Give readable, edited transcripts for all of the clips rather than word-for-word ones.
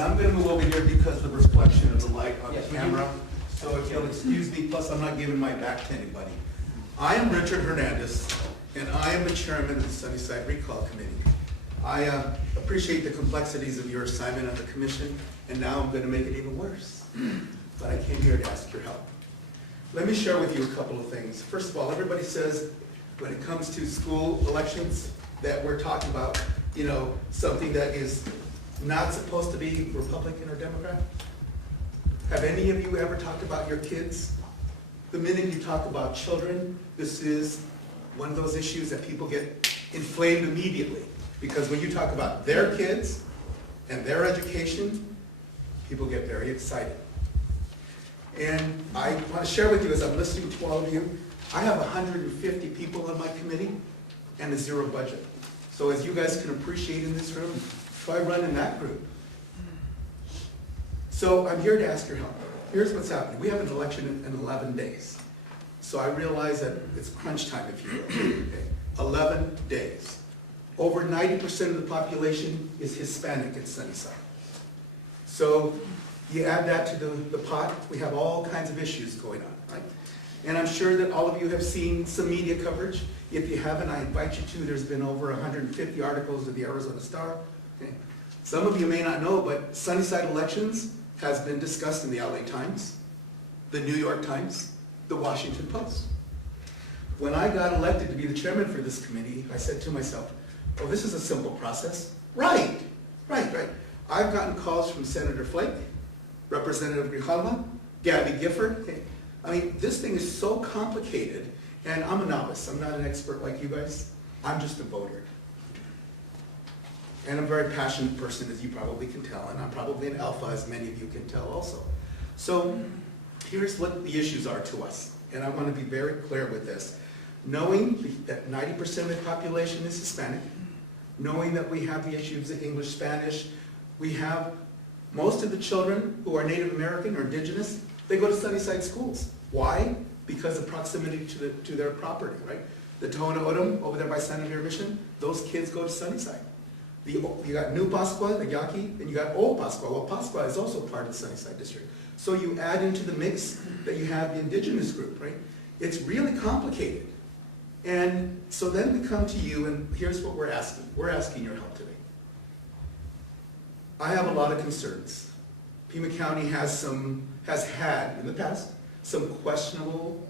And I'm going to move over here because of the reflection of the light on the camera. So if you'll excuse me, plus I'm not giving my back to anybody. I am Richard Hernandez, and I am the chairman of the Sunnyside Recall Committee. I appreciate the complexities of your assignment on the commission, and now I'm going to make it even worse. But I came here to ask your help. Let me share with you a couple of things. First of all, everybody says when it comes to school elections that we're talking about, you know, something that is not supposed to be Republican or Democrat. Have any of you ever talked about your kids? The minute you talk about children, this is one of those issues that people get inflamed immediately. Because when you talk about their kids and their education, people get very excited. And I want to share with you, as I'm listening to all of you, I have 150 people on my committee and a zero budget. So as you guys can appreciate in this room, try running that group. So I'm here to ask your help. Here's what's happening. We have an election in 11 days. So I realize that it's crunch time, if you will. Okay. 11 days. Over 90% of the population is Hispanic in Sunnyside. So you add that to the pot, we have all kinds of issues going on, right? And I'm sure that all of you have seen some media coverage. If you haven't, I invite you to. There's been over 150 articles of the Arizona Star. Okay. Some of you may not know, but Sunnyside elections has been discussed in the LA Times, the New York Times, the Washington Post. When I got elected to be the chairman for this committee, I said to myself, oh, this is a simple process. Right. I've gotten calls from Senator Flake, Representative Grijalva, Gabby Gifford. Okay. I mean, this thing is so complicated, and I'm a novice. I'm not an expert like you guys. I'm just a voter. And I'm a very passionate person, as you probably can tell, and I'm probably an alpha, as many of you can tell also. So here's what the issues are to us, and I want to be very clear with this. Knowing that 90% of the population is Hispanic, knowing that we have the issues of English, Spanish, we have most of the children who are Native American or indigenous, they go to Sunnyside schools. Why? Because of proximity to their property, right? The Tohono O'odham over there by San Javier Mission, those kids go to Sunnyside. You got New Pascua, the Yaqui, and you got Old Pascua. Well, Pascua is also part of the Sunnyside district. So you add into the mix that you have the indigenous group, right? It's really complicated. And so then we come to you, and here's what we're asking. We're asking your help today. I have a lot of concerns. Pima County has had, in the past, some questionable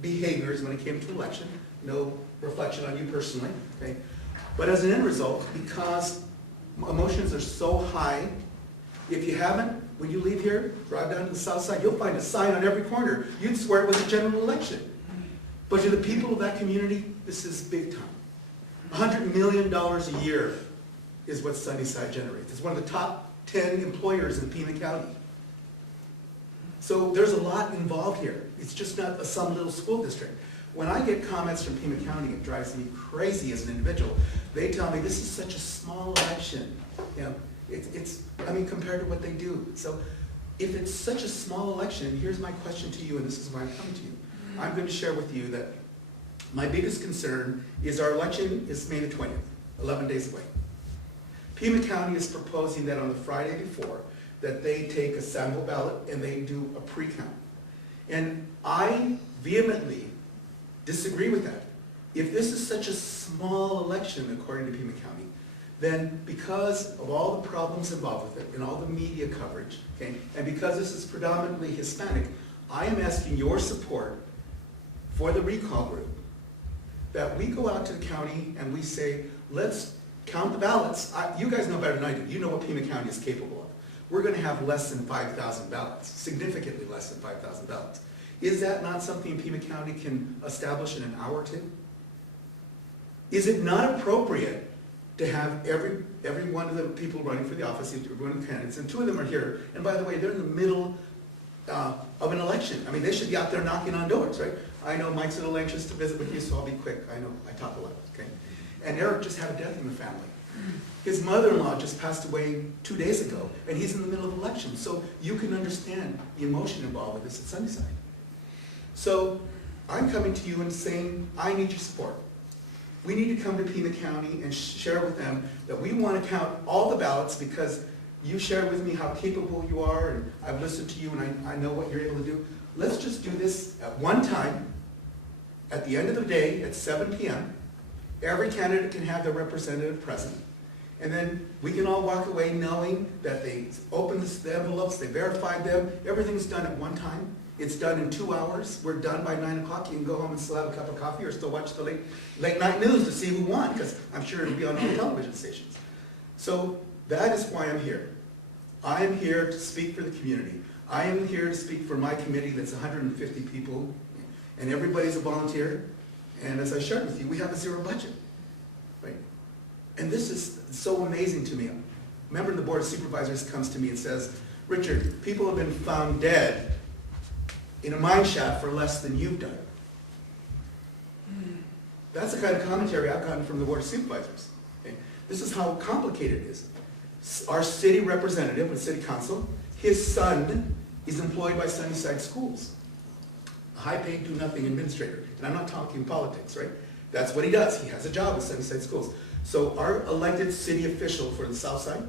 behaviors when it came to election. No reflection on you personally, okay? But as an end result, because emotions are so high, if you haven't, when you leave here, drive down to the south side, you'll find a sign on every corner. You'd swear it was a general election. But to the people of that community, this is big time. $100 million a year is what Sunnyside generates. It's one of the top 10 employers in Pima County. So there's a lot involved here. It's just not some little school district. When I get comments from Pima County, it drives me crazy as an individual. They tell me this is such a small election. You know, I mean, compared to what they do. So if it's such a small election, here's my question to you, and this is why I'm coming to you. I'm going to share with you that my biggest concern is our election is May the 20th, 11 days away. Pima County is proposing that on the Friday before, that they take a sample ballot and they do a pre-count. And I vehemently disagree with that. If this is such a small election, according to Pima County, then because of all the problems involved with it and all the media coverage, okay, and because this is predominantly Hispanic, I am asking your support for the recall group, that we go out to the county and we say, let's count the ballots. You guys know better than I do. You know what Pima County is capable of. We're going to have less than 5,000 ballots, significantly less than 5,000 ballots. Is that not something Pima County can establish in an hour or two? Is it not appropriate to have every one of the people running for the office, every one of the candidates, and two of them are here, and by the way, they're in the middle of an election. I mean, they should be out there knocking on doors, right? I know Mike's a little anxious to visit with you, so I'll be quick. I know, I talk a lot, okay? And Eric just had a death in the family. His mother-in-law just passed away 2 days ago, and he's in the middle of election. So you can understand the emotion involved with this at Sunnyside. So I'm coming to you and saying, I need your support. We need to come to Pima County and share with them that we want to count all the ballots because You shared with me how capable you are, and I've listened to you, and I know what you're able to do. Let's just do this at one time, at the end of the day, at 7 p.m. Every candidate can have their representative present. And then we can all walk away knowing that they opened the envelopes, they verified them, everything's done at one time. It's done in 2 hours. We're done by 9 o'clock. You can go home and still have a cup of coffee or still watch the late night news to see who won, because I'm sure it'll be on all television stations. So that is why I'm here. I am here to speak for the community. I am here to speak for my committee that's 150 people, and everybody's a volunteer. And as I shared with you, we have a zero budget, right? And this is so amazing to me. A member of the Board of Supervisors comes to me and says, Richard, people have been found dead in a mine shaft for less than you've done. That's the kind of commentary I've gotten from the Board of Supervisors. Okay? This is how complicated it is. Our city representative with city council, his son is employed by Sunnyside schools. A high-paid, do-nothing administrator. And I'm not talking politics, right? That's what he does. He has a job at Sunnyside schools. So our elected city official for the South Side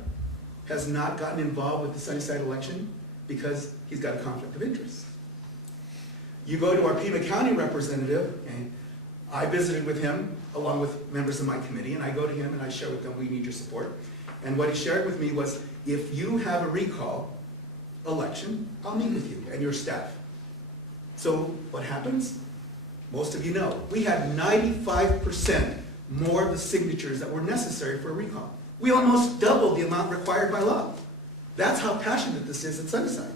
has not gotten involved with the Sunnyside election because he's got a conflict of interest. You go to our Pima County representative, and I visited with him along with members of my committee, and I go to him and I share with them, we need your support. And what he shared with me was, if you have a recall election, I'll meet with you and your staff. So what happens? Most of you know, we had 95% more of the signatures that were necessary for a recall. We almost doubled the amount required by law. That's how passionate this is at Sunnyside.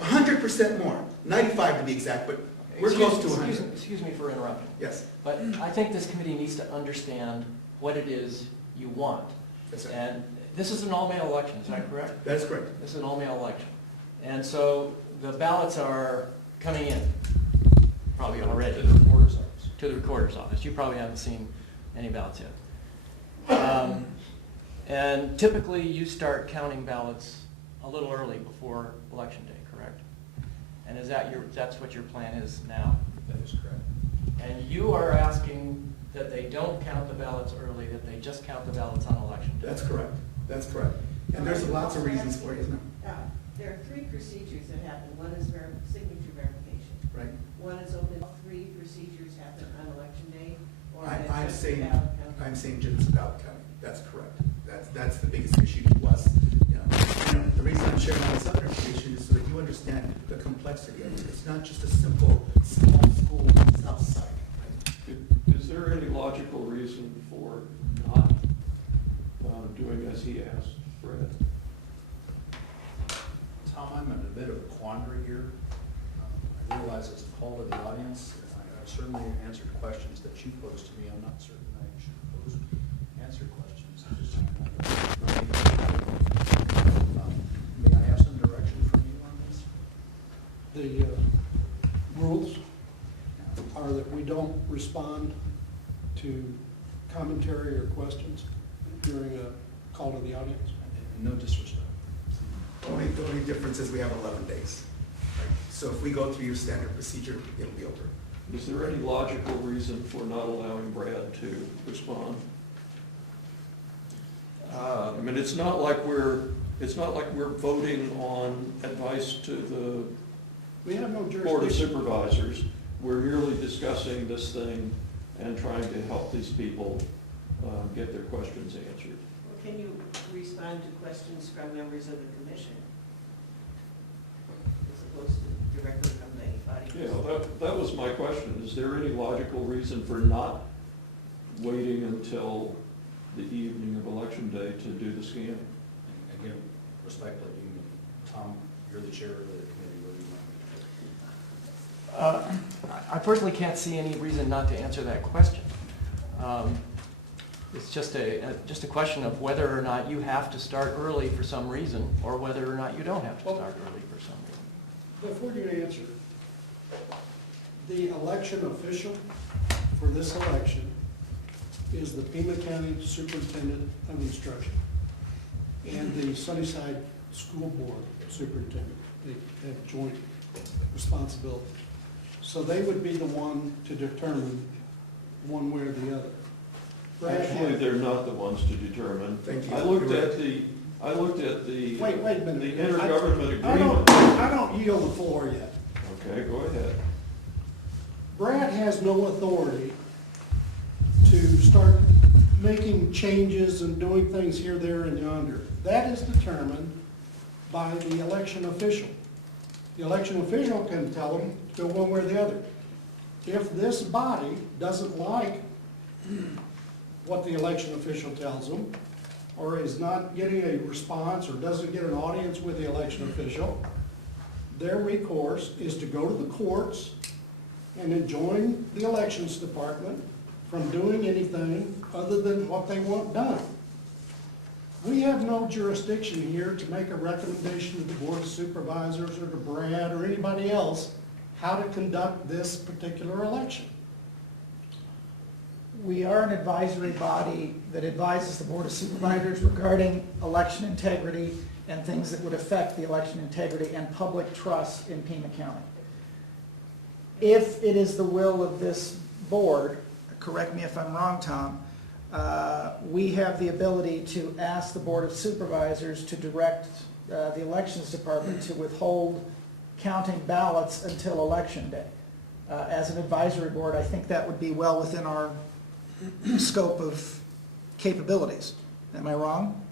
100% more. 95 to be exact, but we're close to 100. Excuse me for interrupting. Yes. But I think this committee needs to understand what it is you want. That's right. And this is an all-mail election, is that correct? That is correct. This is an all-mail election. And so the ballots are coming in, probably already. To the recorder's office. To the recorder's office. You probably haven't seen any ballots yet. And typically you start counting ballots a little early before election day, correct? And is that that's what your plan is now? That is correct. And you are asking that they don't count the ballots early, that they just count the ballots on election day? That's correct. That's correct. And there's lots of reasons for it, isn't it? There are 3 procedures that happen. One is signature verification. Right. One is open. All 3 procedures happen on election day. Or I'm just saying, ballot count. I'm saying just ballot counting. That's correct. That's the biggest issue to us. The reason I'm sharing all this other information is so that you understand the complexity of it. It's not just a simple small school south side. Right? Is there any logical reason for not doing as he asked, Fred? Tom, I'm in a bit of a quandary here. I realize it's a call to the audience. I certainly answered questions that you posed to me. I'm not certain I should answer questions. May I have some direction from you on this? The rules are that we don't respond to commentary or questions during a call to the audience. And no disrespect. The only difference is we have 11 days. Right? So if we go through your standard procedure, it'll be over. Is there any logical reason for not allowing Brad to respond? I mean, it's not like we're voting on advice to the We have no Board of jurisdiction. Supervisors. We're merely discussing this thing and trying to help these people get their questions answered. Well, can you respond to questions from members of the commission? As opposed to directly from the audience? Yeah, that was my question. Is there any logical reason for not waiting until the evening of election day to do the scan? And again, respectfully, Tom, you're the chair of the committee. What do you want? I personally can't see any reason not to answer that question. It's just a question of whether or not you have to start early for some reason, or whether or not you don't have to start early for some reason. Before you answer, the election official for this election is the Pima County Superintendent of Instruction and the Sunnyside School Board Superintendent. They have joint responsibility. So they would be the one to determine one way or the other. Actually, they're not the ones to determine. Thank you. I looked at the I looked at the. Wait a minute. The intergovernment I agreement. don't yield the floor yet. Okay, go ahead. Brad has no authority to start making changes and doing things here, there, and yonder. That is determined by the election official. The election official can tell them to go one way or the other. If this body doesn't like what the election official tells them, or is not getting a response, or doesn't get an audience with the election official, their recourse is to go to the courts and enjoin the elections department from doing anything other than what they want done. We have no jurisdiction here to make a recommendation to the Board of Supervisors or to Brad or anybody else how to conduct this particular election. We are an advisory body that advises the Board of Supervisors regarding election integrity and things that would affect the election integrity and public trust in Pima County. If it is the will of this board, correct me if I'm wrong, Tom, we have the ability to ask the Board of Supervisors to direct the Elections Department to withhold counting ballots until Election Day. As an advisory board, I think that would be well within our scope of capabilities. Am I wrong?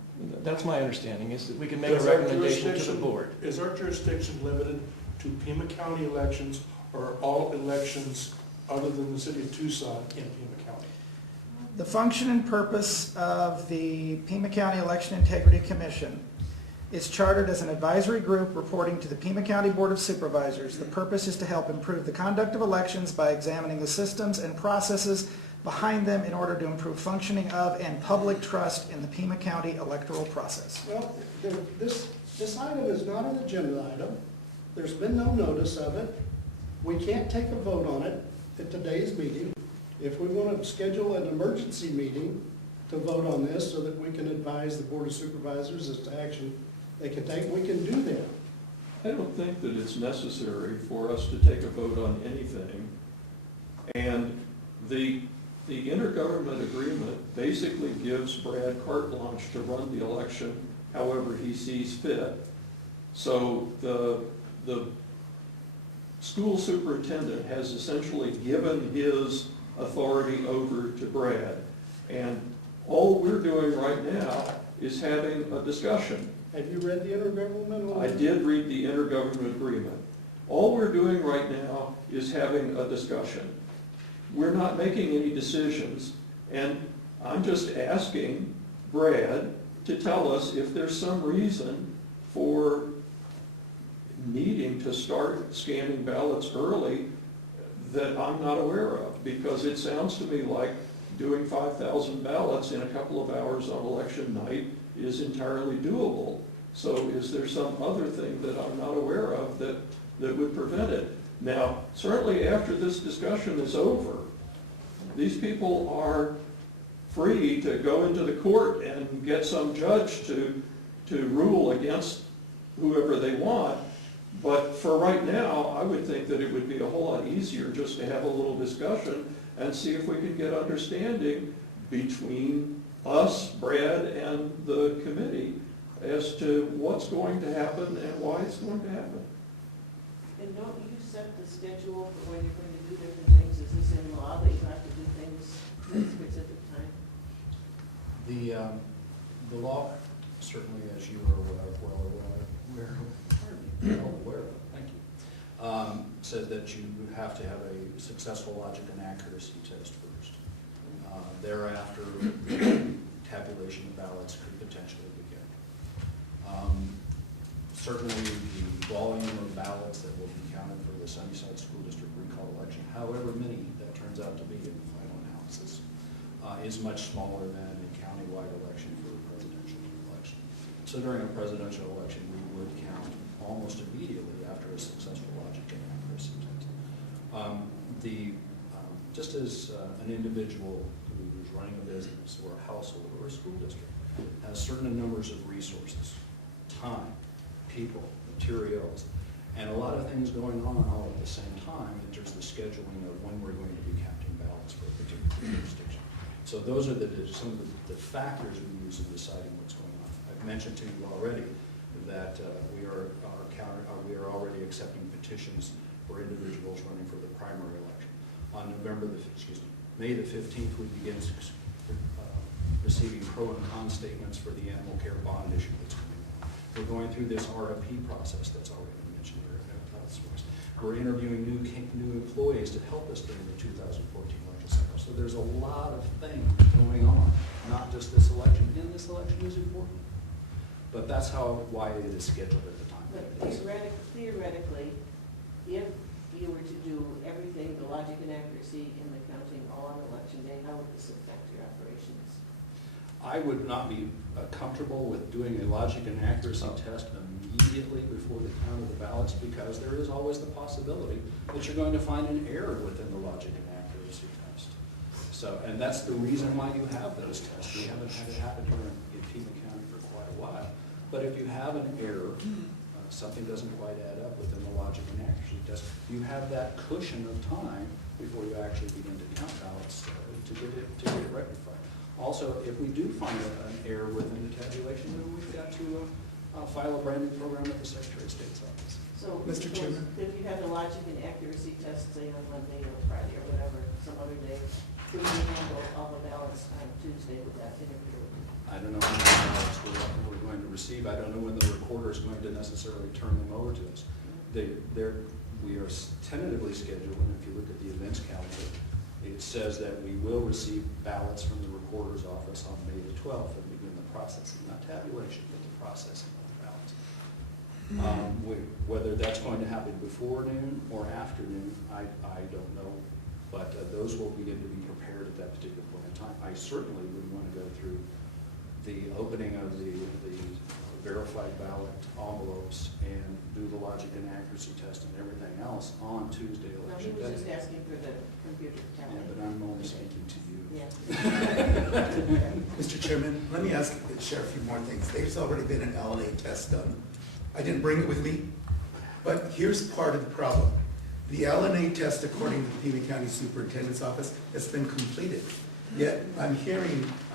That's my understanding, is that we can make a recommendation to the board. Is our jurisdiction limited to Pima County elections or all elections other than the city of Tucson in Pima County? The function and purpose of the Pima County Election Integrity Commission is chartered as an advisory group reporting to the Pima County Board of Supervisors. The purpose is to help improve the conduct of elections by examining the systems and processes behind them in order to improve functioning of and public trust in the Pima County electoral process. Well, this item is not an agenda item. There's been no notice of it. We can't take a vote on it at today's meeting. If we want to schedule an emergency meeting to vote on this so that we can advise the Board of Supervisors as to action they can take, we can do that. I don't think that it's necessary for us to take a vote on anything. And the intergovernment agreement basically gives Brad carte blanche to run the election however he sees fit. So the school superintendent has essentially given his authority over to Brad. And all we're doing right now is having a discussion. Have you read the intergovernmental? I did read the intergovernment agreement. All we're doing right now is having a discussion. We're not making any decisions, and I'm just asking Brad to tell us if there's some reason for needing to start scanning ballots early that I'm not aware of, because it sounds to me like doing 5,000 ballots in a couple of hours on election night is entirely doable. So is there some other thing that I'm not aware of that would prevent it? Now, certainly after this discussion is over, these people are free to go into the court and get some judge to rule against whoever they want. But for right now, I would think that it would be a whole lot easier just to have a little discussion and see if we could get understanding between us, Brad, and the committee as to what's going to happen and why it's going to happen. And don't you set the schedule for when you're going to do different things? Is this in law that you have to do things at a specific time? The law, certainly as you are well aware of, thank you, says that you have to have a successful logic and accuracy test first. Thereafter, tabulation of ballots could potentially begin. Certainly the volume of ballots that will be counted for the Sunnyside School District recall election, however many that turns out to be in the final analysis, is much smaller than a countywide election for a presidential election. So during a presidential election, we would count almost immediately after a successful logic and accuracy test. Just as an individual who's running a business or a household or a school district has certain numbers of resources, time, people, materials, and a lot of things going on all at the same time in terms of the scheduling of when we're going to be counting ballots for a particular jurisdiction. So those are some of the factors we use in deciding what's going on. I mentioned to you already that we are already accepting petitions for individuals running for the primary election. On May the 15th, we begin receiving pro and con statements for the animal care bond issue that's coming on. We're going through this RFP process that's already been mentioned here. We're interviewing new employees to help us during the 2014 election cycle. So there's a lot of things going on, not just this election. And this election is important. But that's why it is scheduled at the time. But theoretically, if you were to do everything, the logic and accuracy in the counting all on election day, how would this affect your operations? I would not be comfortable with doing a logic and accuracy test immediately before the count of the ballots, because there is always the possibility that you're going to find an error within the logic and accuracy test. So, and that's the reason why you have those tests. We haven't had it happen here in Pima County for quite a while. But if you have an error, something doesn't quite add up within the logic and accuracy test, you have that cushion of time before you actually begin to count ballots to get it rectified. Also, if we do find an error within the tabulation, then we've got to file a brand new program at the Secretary of State's office. So, Mr. Chairman? if you had the logic and accuracy test, say on Monday or Friday or whatever, some other day, could you handle all the ballots on Tuesday with that interview? I don't know how many ballots we're going to receive. I don't know when the recorder is going to necessarily turn them over to us. We are tentatively scheduled, and if you look at the events calendar, it says that we will receive ballots from the recorder's office on May the 12th and begin the processing, not tabulation, but the processing of the ballots. Whether that's going to happen before noon or after noon, I don't know, but those will begin to be prepared at that particular point in time. I certainly would want to go through the opening of the verified ballot envelopes and do the logic and accuracy test and everything else on Tuesday No, he election was day. just asking for the computer Yeah, talent. but I'm only speaking to you. Yeah. Mr. Chairman, let me ask the sheriff a few more things. There's already been an LNA test done. I didn't bring it with me, but here's part of the problem. The LNA test, according to the Pima County Superintendent's Office, has been completed. Yet, I'm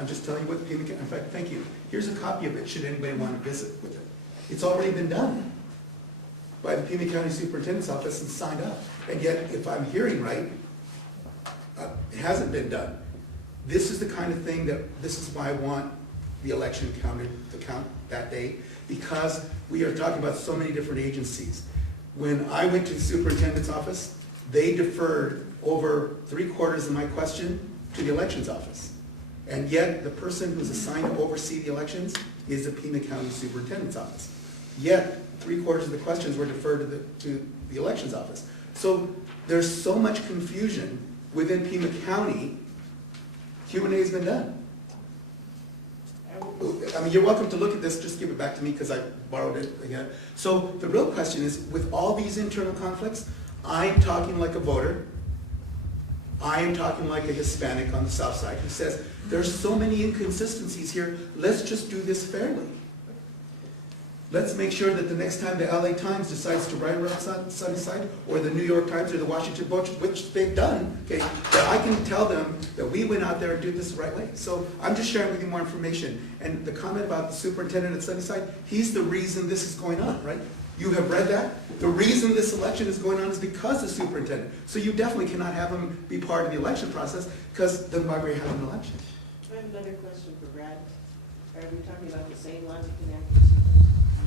just telling you what Pima County, in fact, thank you. Here's a copy of it, should anybody want to visit with it. It's already been done by the Pima County Superintendent's Office and signed up. And yet, if I'm hearing right, it hasn't been done. This is the kind of thing this is why I want the election counted to count that day, because we are talking about so many different agencies. When I went to the superintendent's office, they deferred over 3/4 of my question to the elections office. And yet, the person who's assigned to oversee the elections is the Pima County Superintendent's Office. Yet, 3/4 of the questions were deferred to the elections office. So there's so much confusion within Pima County. Q&A has been done. I mean, you're welcome to look at this, just give it back to me because I borrowed it again. So the real question is, with all these internal conflicts, I'm talking like a voter. I am talking like a Hispanic on the south side who says, there's so many inconsistencies here, let's just do this fairly. Let's make sure that the next time the LA Times decides to write about Sunnyside, or the New York Times or the Washington Post, which they've done, okay, that I can tell them that we went out there and did this the right way. So I'm just sharing with you more information. And the comment about the superintendent at Sunnyside, he's the reason this is going on, right? You have read that? The reason this election is going on is because of the superintendent. So you definitely cannot have him be part of the election process, because then why were you having an election? I have another question for Brad. Are we talking about the same logic and accuracy?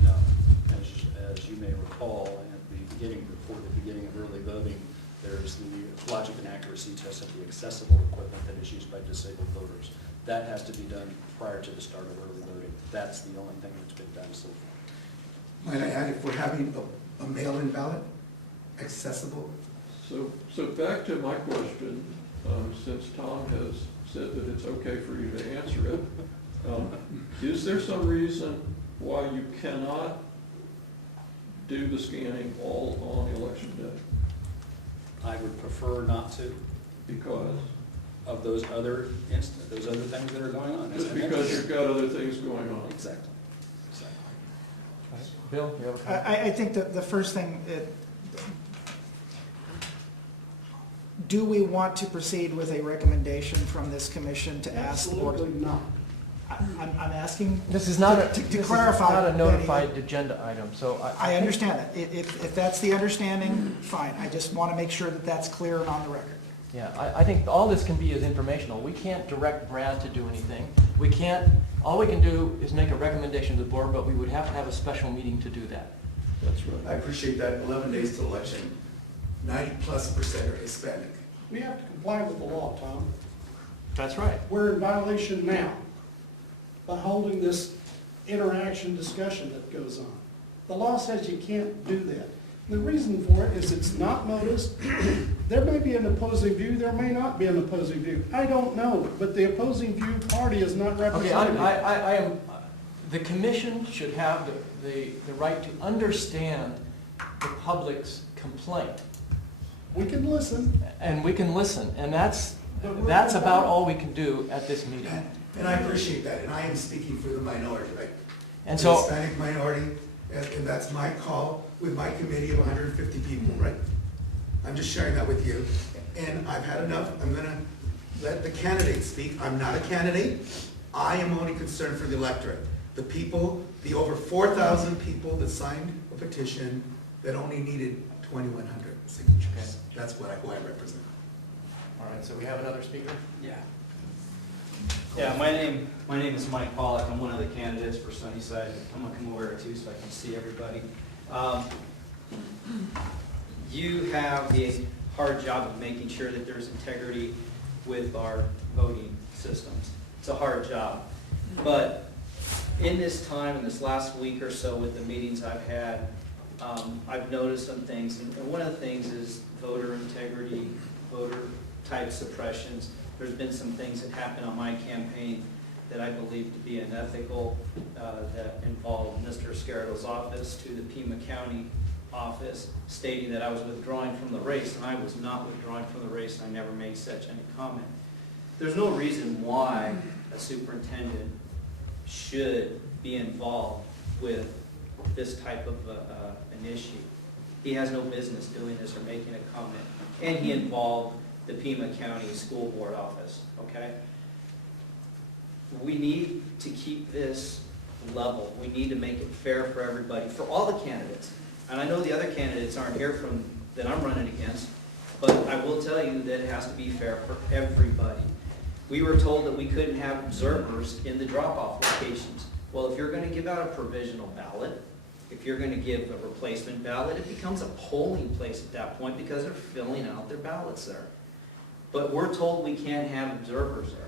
No. As you may recall, at the beginning, before the beginning of early voting, there's the logic and accuracy test of the accessible equipment that is used by disabled voters. That has to be done prior to the start of early voting. That's the only thing that's been done so far. Might I add, if we're having a mail-in ballot, accessible? So back to my question, since Tom has said that it's okay for you to answer it, is there some reason why you cannot do the scanning all on election day? I would prefer not to, Because? of those other things that are going on. as Just I because mentioned. you've got other things going on. Exactly. Bill, you have a comment? I think that the first thing, do we want to proceed with a recommendation from this commission to ask the board? Absolutely not. I'm asking. This is not to clarify. not a Benny, notified agenda item, so I understand that. If that's the understanding, fine. I just want to make sure that that's clear and on the record. Yeah, I think all this can be is informational. We can't direct Brad to do anything. We can't, all we can do is make a recommendation to the board, but we would have to have a special meeting to do that. That's I appreciate that, 11 days to election, 90+% are Hispanic. We have to comply with the law, Tom. That's right. We're in violation now by holding this interaction discussion that goes on. The law says you can't do that. The reason for it is it's not noticed. There may be an opposing view, there may not be an opposing view. I don't know, but the opposing view party is not Okay, represented. I am, the commission should have the right to understand the public's complaint. We can listen. And we can listen, and that's about all we can do at this meeting. And I appreciate that, and I am speaking for the minority, right? And The so, Hispanic minority, and that's my call with my committee of 150 people, right? I'm just sharing that with you, and I've had enough. I'm gonna let the candidates speak. I'm not a candidate. I am only concerned for the electorate. The people, the over 4,000 people that signed a petition that only needed 2,100 signatures. Okay. That's who I represent. all right, so we have another speaker? Yeah. Yeah, my name is Mike Pollack. I'm one of the candidates for Sunnyside. I'm gonna come over here too so I can see everybody. You have the hard job of making sure that there's integrity with our voting systems. It's a hard job. But in this time, in this last week or so with the meetings I've had, I've noticed some things. And one of the things is voter integrity, voter type suppressions. There's been some things that happened on my campaign that I believe to be unethical, that involved Mr. Scarato's office to the Pima County office, stating that I was withdrawing from the race, and I was not withdrawing from the race, and I never made such any comment. There's no reason why a superintendent should be involved with this type of an issue. He has no business doing this or making a comment, and he involved the Pima County School Board office, okay? We need to keep this level. We need to make it fair for everybody, for all the candidates. And I know the other candidates aren't here that I'm running against, but I will tell you that it has to be fair for everybody. We were told that we couldn't have observers in the drop-off locations. Well, if you're going to give out a provisional ballot, if you're going to give a replacement ballot, it becomes a polling place at that point because they're filling out their ballots there. But we're told we can't have observers there.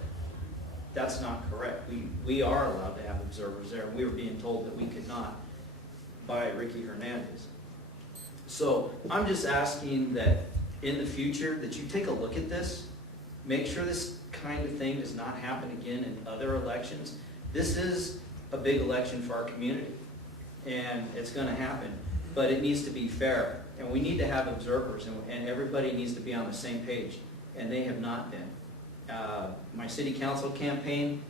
That's not correct. We are allowed to have observers there, and we were being told that we could not by Ricky Hernandez. So I'm just asking that in the future that you take a look at this, make sure this kind of thing does not happen again in other elections. This is a big election for our community, and it's going to happen, but it needs to be fair, and we need to have observers, and everybody needs to be on the same page, and they have not been. My city council campaign,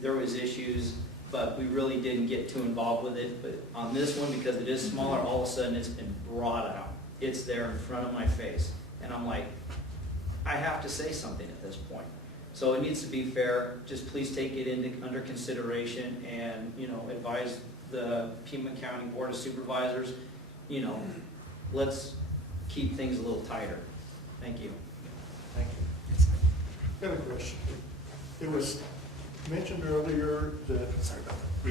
there was issues, but we really didn't get too involved with it. But on this one, because it is smaller, all of a sudden it's been brought out. It's there in front of my face. And I'm like, I have to say something at this point. So it needs to be fair. Just please take it under consideration and, advise the Pima County Board of Supervisors, let's keep things a little tighter. Thank you. Thank you. I got a question. It was mentioned earlier that the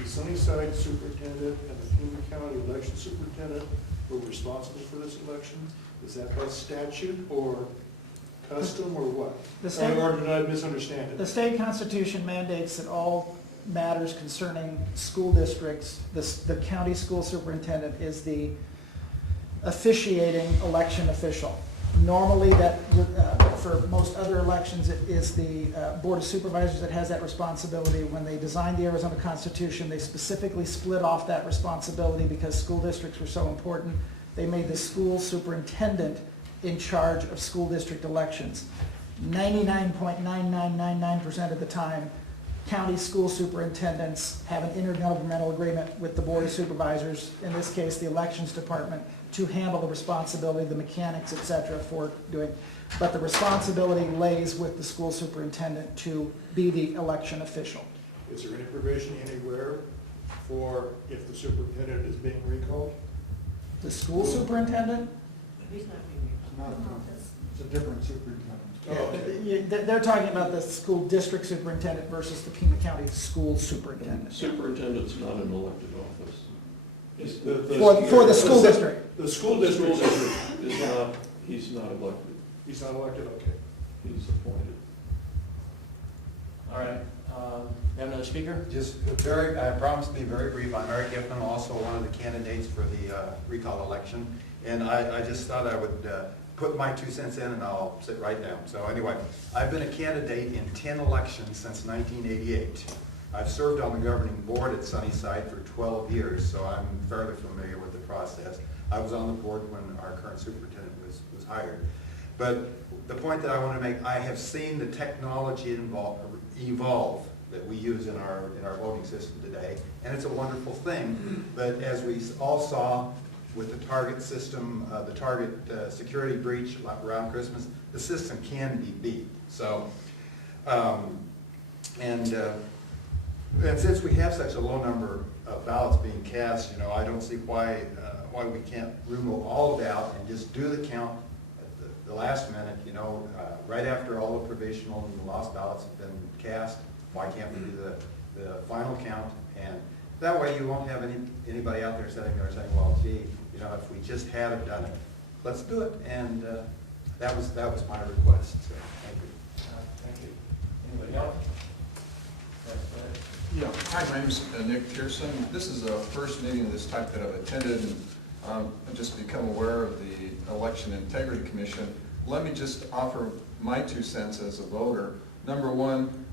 Sunnyside superintendent and the Pima County election superintendent were responsible for this election. Is that by statute or custom or what? Or did I misunderstand it? The state constitution mandates that all matters concerning school districts, the county school superintendent is the officiating election official. Normally, for most other elections, it is the Board of Supervisors that has that responsibility. When they designed the Arizona Constitution, they specifically split off that responsibility because school districts were so important. They made the school superintendent in charge of school district elections. 99.9999% of the time, county school superintendents have an intergovernmental agreement with the Board of Supervisors, in this case, the elections department, to handle the responsibility, the mechanics, et cetera, for doing. But the responsibility lays with the school superintendent to be the election official. Is there any provision anywhere for if the superintendent is being recalled? The school superintendent? He's not being It's a different superintendent. Oh, okay. They're talking about the school district superintendent versus the Pima County school superintendent. Superintendent's not an elected office. For the school district. The school district, Is not, he's not elected, he's not elected, okay. he's appointed. All right, we have another speaker? Just very, I promise to be very brief. I'm Eric Giffman, also one of the candidates for the recall election. And I just thought I would put my 2 cents in and I'll sit right down. So anyway, I've been a candidate in 10 elections since 1988. I've served on the governing board at Sunnyside for 12 years, so I'm fairly familiar with the process. I was on the board when our current superintendent was hired. But the point that I want to make, I have seen the technology evolve that we use in our voting system today, and it's a wonderful thing. But as we all saw with the target system, the target security breach around Christmas, the system can be beat. So, and since we have such a low number of ballots being cast, you know, I don't see why we can't remove all of that and just do the count at the last minute, you know, right after all the provisional and the lost ballots have been cast. Why can't we do the final count? And that way you won't have anybody out there sitting there saying, well, gee, you know, if we just had done it, let's do it. And that was my request. So thank you. Thank you. Anybody else? Yes, go ahead. Yeah, hi, my name's Nick Pearson. This is the first meeting of this type that I've attended, and I've just become aware of the Election Integrity Commission. Let me just offer my 2 cents as a voter. Number one,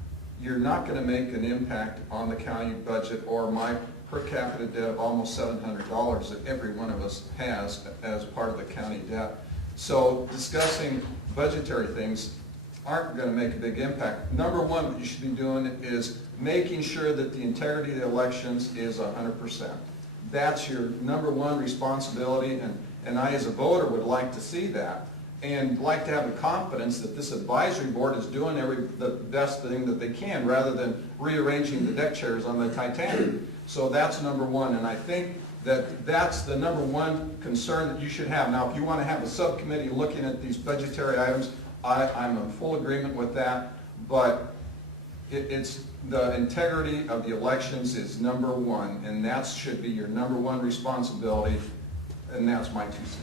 you're not going to make an impact on the county budget or my per capita debt of almost $700 that every one of us has as part of the county debt. So discussing budgetary things aren't going to make a big impact. Number one, what you should be doing is making sure that the integrity of the elections is 100%. That's your number one responsibility, and I as a voter would like to see that, and like to have the confidence that this advisory board is doing the best thing that they can rather than rearranging the deck chairs on the Titanic. So that's number one, and I think that that's the number one concern that you should have. Now, if you want to have a subcommittee looking at these budgetary items, I'm in full agreement with that, but it's the integrity of the elections is number one, and that should be your number one responsibility, and that's my 2 cents.